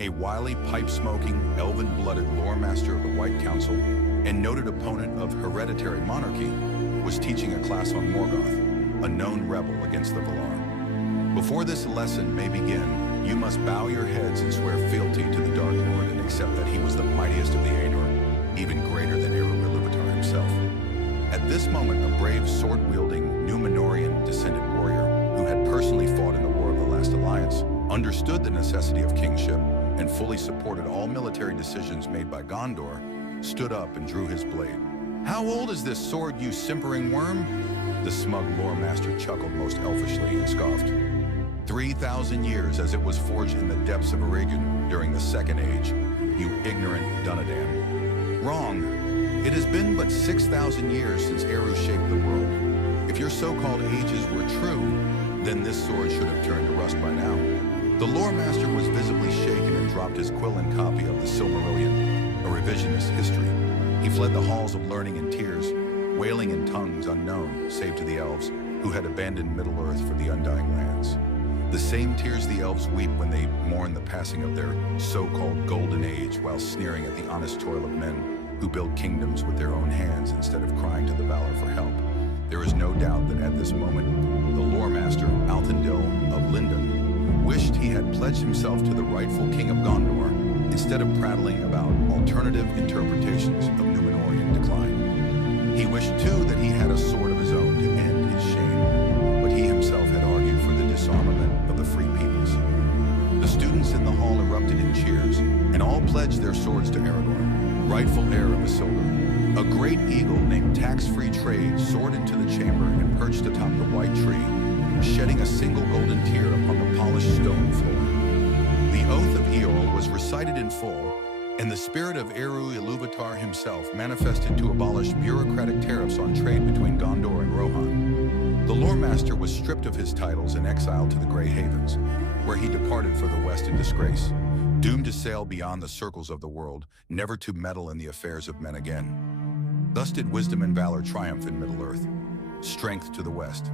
a wily, pipe-smoking, elven-blooded lore master of the White Council and noted opponent of hereditary monarchy, was teaching a class on Morgoth, a known rebel against the Valar. Before this lesson may begin, you must bow your heads and swear fealty to the Dark Lord and accept that he was the mightiest of the Aenor, even greater than Eru-Iluvatar himself. At this moment, a brave, sword-wielding, Númenórean descended warrior, who had personally fought in the War of the Last Alliance, understood the necessity of kingship, and fully supported all military decisions made by Gondor, stood up and drew his blade. "How old is this sword, you simpering worm?" The smug lore master chuckled most elfishly and scoffed. 3,000 years, as it was forged in the depths of Eregion during the Second Age, you ignorant Dunedain. Wrong. It has been but 6,000 years since Eru shaped the world. If your so-called ages were true, then this sword should have turned to rust by now. The lore master was visibly shaken and dropped his quill and copy of the Silmarillion, a revisionist history. He fled the halls of learning in tears, wailing in tongues unknown, save to the elves, who had abandoned Middle-earth for the Undying Lands. The same tears the elves weep when they mourn the passing of their so-called Golden Age, while sneering at the honest toil of men who build kingdoms with their own hands instead of crying to the Valar for help. There is no doubt that at this moment, the lore master, Althendil of Lindon, wished he had pledged himself to the rightful king of Gondor instead of prattling about alternative interpretations of Númenórean decline. He wished too that he had a sword of his own to end his shame, but he himself had argued for the disarmament of the free peoples. The students in the hall erupted in cheers, and all pledged their swords to Aragorn, rightful heir of Isildur. A great eagle named Tax-Free Trade soared into the chamber and perched atop the white tree, shedding a single golden tear upon the polished stone floor. The oath of Eorl was recited in full, and the spirit of Eru-Iluvatar himself manifested to abolish bureaucratic tariffs on trade between Gondor and Rohan. The lore master was stripped of his titles and exiled to the Grey Havens, where he departed for the west in disgrace, doomed to sail beyond the circles of the world, never to meddle in the affairs of men again. Thus did wisdom and valor triumph in Middle-earth. Strength to the west,